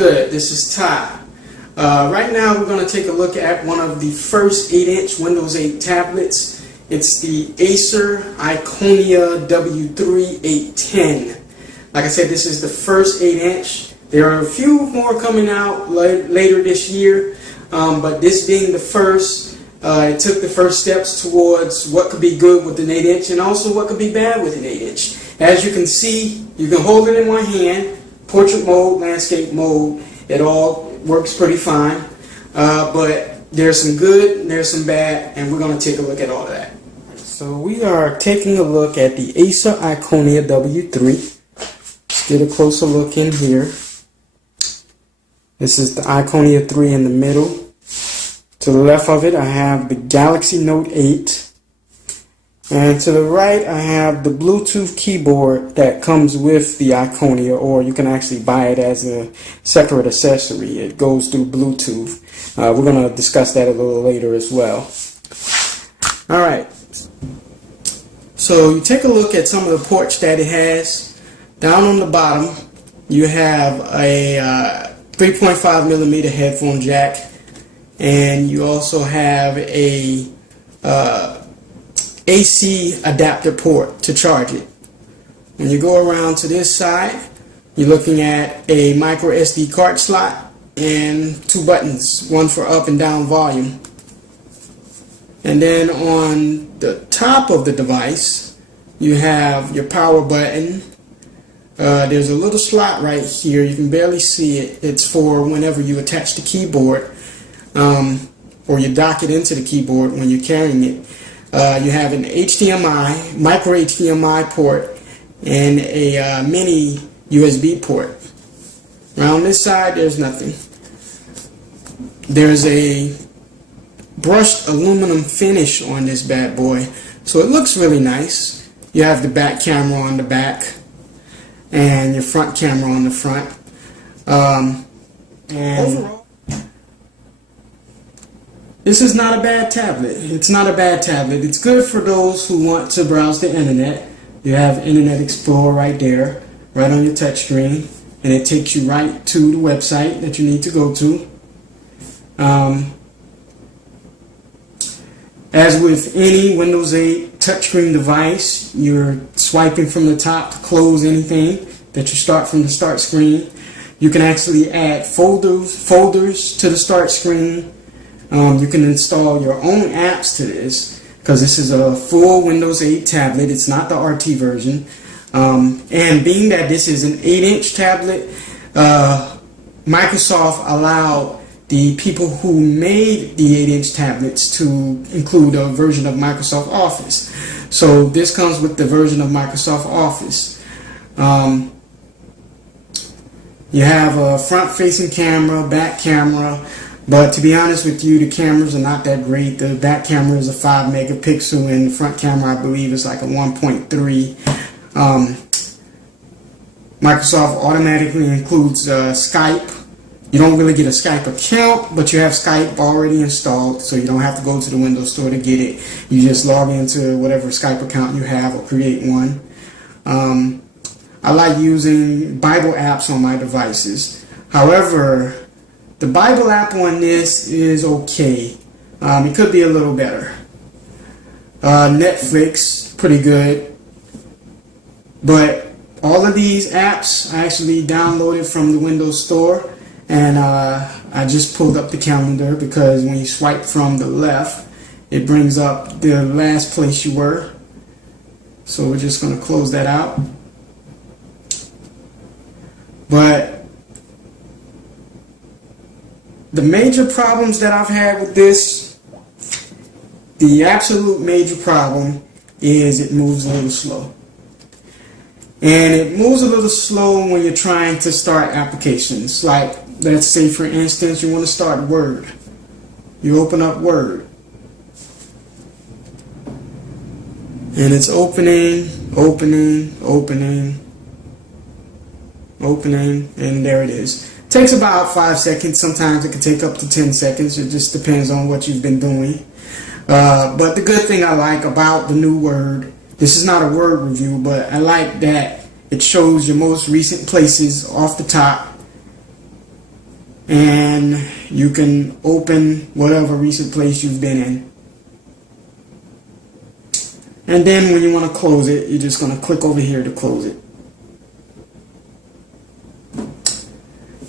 good? This is Ty. Right now we're going to take a look at one of the first 8-inch Windows 8 tablets. It's the Acer Iconia W3 810. Like I said, this is the first 8-inch. There are a few more coming out later this year, but this being the first, it took the first steps towards what could be good with an 8-inch and also what could be bad with an 8-inch. As you can see, you can hold it in one hand, portrait mode, landscape mode, it all works pretty fine, but there's some good and there's some bad, and we're going to take a look at all of that. So we are taking a look at the Acer Iconia W3. Let's get a closer look in here. This is the Iconia 3 in the middle. To the left of it I have the Galaxy Note 8. And to the right I have the Bluetooth keyboard that comes with the Iconia, or you can actually buy it as a separate accessory. It goes through Bluetooth. We're going to discuss that a little later as well. Alright, so you take a look at some of the ports that it has. Down on the bottom you have a 3.5mm headphone jack, and you also have a AC adapter port to charge it. When you go around to this side, you're looking at a micro SD card slot and two buttons, one for up and down volume. And then on the top of the device, you have your power button. There's a little slot right here. You can barely see it. It's for whenever you attach the keyboard, or you dock it into the keyboard when you're carrying it. You have an HDMI, micro HDMI port, and a mini USB port. Around this side, there's nothing. There's a brushed aluminum finish on this bad boy, so it looks really nice. You have the back camera on the back, and your front camera on the front. And overall, this is not a bad tablet. It's not a bad tablet. It's good for those who want to browse the internet. You have Internet Explorer right there, right on your touchscreen, and it takes you right to the website that you need to go to. As with any Windows 8 touchscreen device, you're swiping from the top to close anything that you start from the start screen. You can actually add folders to the start screen. You can install your own apps to this, because this is a full Windows 8 tablet. It's not the RT version. And being that this is an 8-inch tablet, Microsoft allowed the people who made the 8-inch tablets to include a version of Microsoft Office. So this comes with the version of Microsoft Office. You have a front-facing camera, back camera, but to be honest with you, the cameras are not that great. The back camera is a 5 megapixel, and the front camera, I believe, is like a 1.3. Microsoft automatically includes Skype. You don't really get a Skype account, but you have Skype already installed, so you don't have to go to the Windows Store to get it. You just log into whatever Skype account you have or create one. I like using Bible apps on my devices. However, the Bible app on this is okay. It could be a little better. Netflix, pretty good. But all of these apps I actually downloaded from the Windows Store, and I just pulled up the calendar, because when you swipe from the left, it brings up the last place you were. So we're just going to close that out. But the major problems that I've had with this, the absolute major problem is it moves a little slow. And it moves a little slow when you're trying to start applications. Like, let's say for instance you want to start Word. You open up Word, and it's opening, and there it is. It takes about 5 seconds. Sometimes it can take up to 10 seconds. It just depends on what you've been doing. But the good thing I like about the new Word, this is not a Word review, but I like that it shows your most recent places off the top. and you can open whatever recent place you've been in. And then when you want to close it, you're just going to click over here to close it.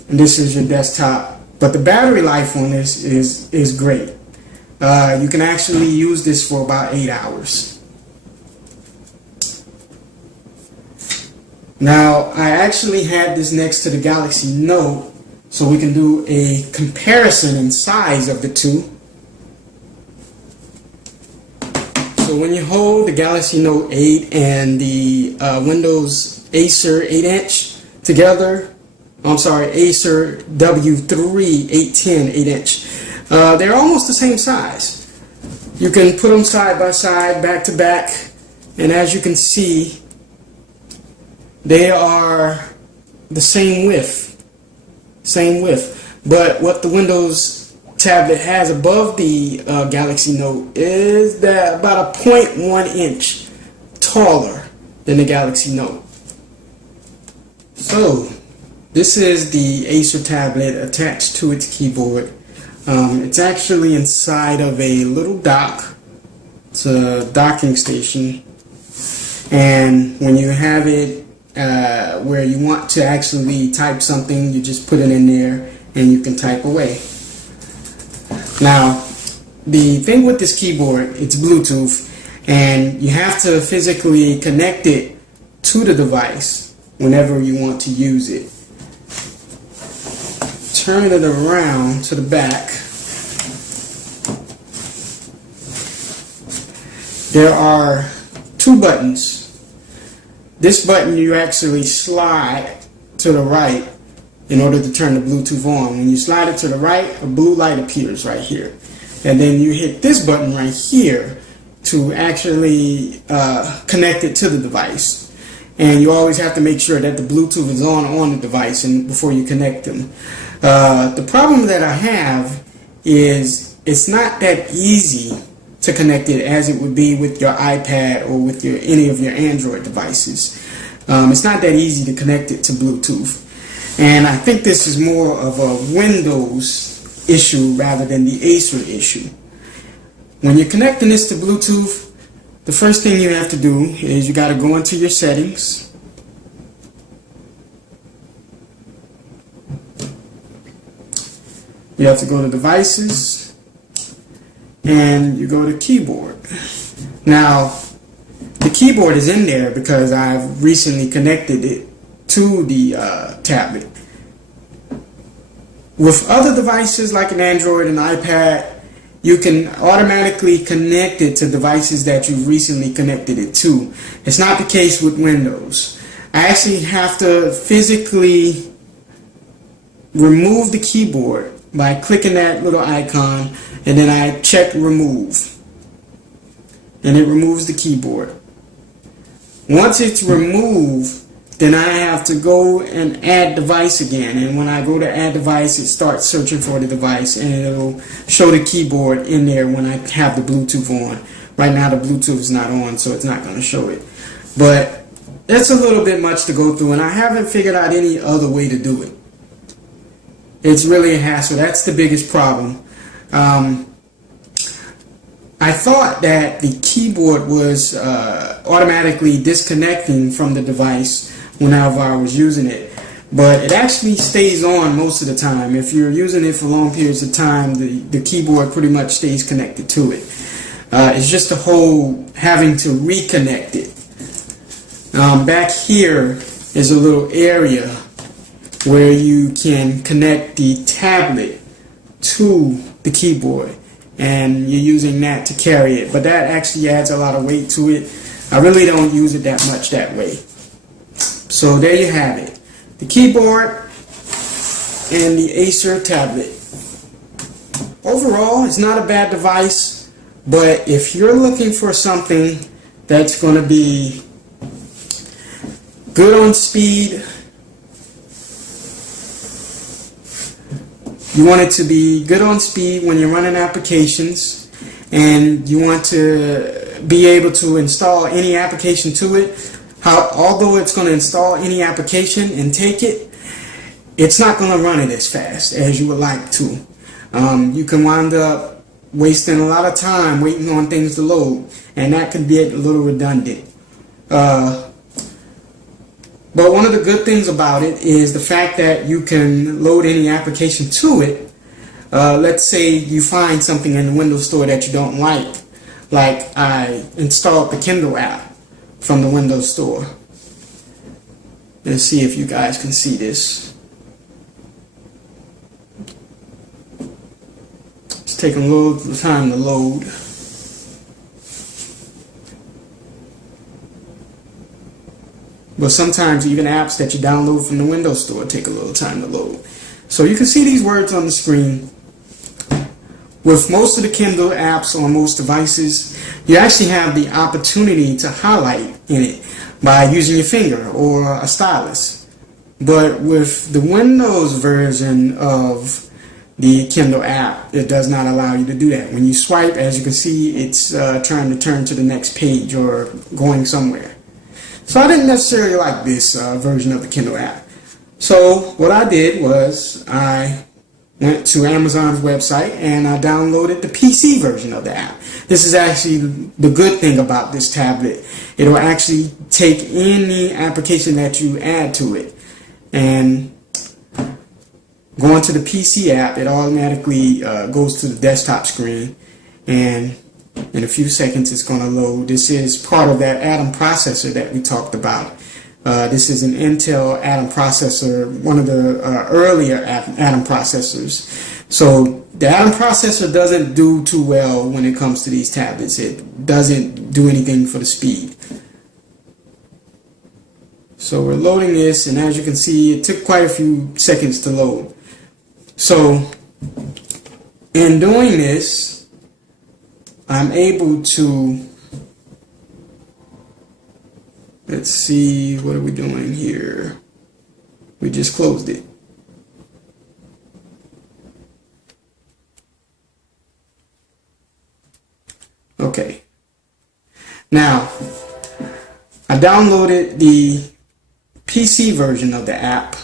And this is your desktop. But the battery life on this is great. You can actually use this for about 8 hours. Now, I actually had this next to the Galaxy Note, so we can do a comparison in size of the two. So when you hold the Galaxy Note 8 and the Windows Acer 8-inch together, Acer W3 810 8-inch, they're almost the same size. You can put them side by side, back to back, and as you can see, they are the same width. But what the Windows tablet has above the Galaxy Note is that about a 0.1 inch taller than the Galaxy Note. So this is the Acer tablet attached to its keyboard. It's actually inside of a little dock. It's a docking station, and when you have it where you want to actually type something, you just put it in there and you can type away. Now, the thing with this keyboard, it's Bluetooth, and you have to physically connect it to the device whenever you want to use it. Turn it around to the back. There are two buttons. This button you actually slide to the right in order to turn the Bluetooth on. When you slide it to the right, a blue light appears right here. And then you hit this button right here to actually connect it to the device. And you always have to make sure that the Bluetooth is on the device and before you connect them. The problem that I have is it's not that easy to connect it as it would be with your iPad or with any of your Android devices. It's not that easy to connect it to Bluetooth. And I think this is more of a Windows issue rather than the Acer issue. When you're connecting this to Bluetooth, the first thing you have to do is you got to go into your settings. You have to go to devices, and you go to keyboard. Now, the keyboard is in there because I've recently connected it to the tablet. With other devices like an Android and iPad, you can automatically connect it to devices that you've recently connected it to. It's not the case with Windows. I actually have to physically remove the keyboard by clicking that little icon, and then I check remove, and it removes the keyboard. Once it's removed, then I have to go and add device again, and when I go to add device, it starts searching for the device, and it'll show the keyboard in there when I have the Bluetooth on. Right now the Bluetooth is not on, so it's not going to show it. But that's a little bit much to go through, and I haven't figured out any other way to do it. It's really a hassle. That's the biggest problem. I thought that the keyboard was automatically disconnecting from the device whenever I was using it, but it actually stays on most of the time. If you're using it for long periods of time, the keyboard pretty much stays connected to it. It's just the whole having to reconnect it. Back here is a little area where you can connect the tablet to the keyboard, and you're using that to carry it, but that actually adds a lot of weight to it. I really don't use it that much that way. So there you have it, the keyboard and the Acer tablet. Overall, it's not a bad device, but if you're looking for something that's going to be good on speed, you want it to be good on speed when you're running applications, and you want to be able to install any application to it. Although it's going to install any application and take it, it's not going to run it as fast as you would like to. You can wind up wasting a lot of time waiting on things to load, and that can be a little redundant. But one of the good things about it is the fact that you can load any application to it. Let's say you find something in the Windows Store that you don't like I installed the Kindle app from the Windows Store. Let's see if you guys can see this. It's taking a little time to load. But sometimes even apps that you download from the Windows Store take a little time to load. So you can see these words on the screen. With most of the Kindle apps on most devices, you actually have the opportunity to highlight in it by using your finger or a stylus. But with the Windows version of the Kindle app, it does not allow you to do that. When you swipe, as you can see, it's trying to turn to the next page or going somewhere. So I didn't necessarily like this version of the Kindle app. So what I did was I went to Amazon's website and I downloaded the PC version of the app. This is actually the good thing about this tablet. It'll actually take any application that you add to it, and going to the PC app, it automatically goes to the desktop screen, and in a few seconds it's going to load. This is part of that Atom processor that we talked about. This is an Intel Atom processor, one of the earlier Atom processors. So the Atom processor doesn't do too well when it comes to these tablets. It doesn't do anything for the speed. So we're loading this, and as you can see, it took quite a few seconds to load. So in doing this, I'm able to, let's see, what are we doing here? We just closed it. Okay. Now, I downloaded the PC version of the app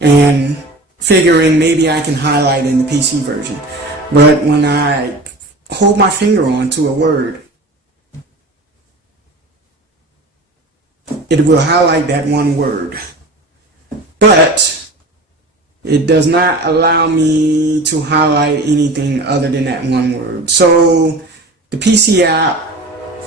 and figuring maybe I can highlight in the PC version. But when I hold my finger onto a word, it will highlight that one word, but it does not allow me to highlight anything other than that one word. So the PC app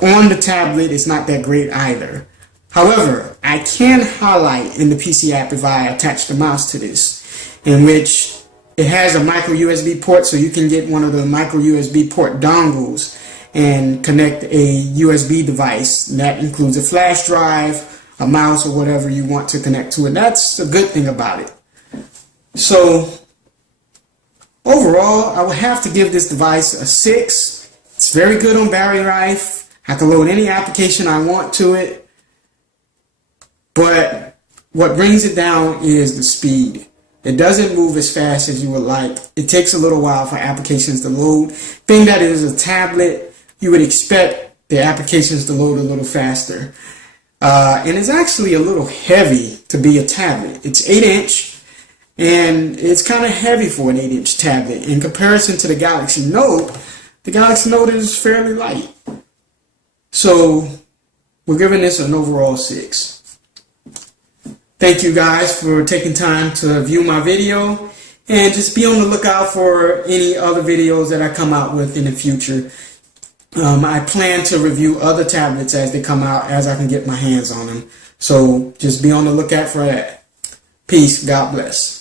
on the tablet is not that great either. However, I can highlight in the PC app if I attach the mouse to this, in which it has a micro USB port, so you can get one of the micro USB port dongles and connect a USB device. That includes a flash drive, a mouse, or whatever you want to connect to it. That's a good thing about it. So overall, I would have to give this device a 6. It's very good on battery life. I can load any application I want to it. But what brings it down is the speed. It doesn't move as fast as you would like. It takes a little while for applications to load. Being that it is a tablet, you would expect the applications to load a little faster. And it's actually a little heavy to be a tablet. It's 8-inch, and it's kind of heavy for an 8-inch tablet. In comparison to the Galaxy Note, the Galaxy Note is fairly light. So we're giving this an overall 6. Thank you guys for taking time to view my video, and just be on the lookout for any other videos that I come out with in the future. I plan to review other tablets as they come out, as I can get my hands on them. So just be on the lookout for that. Peace. God bless.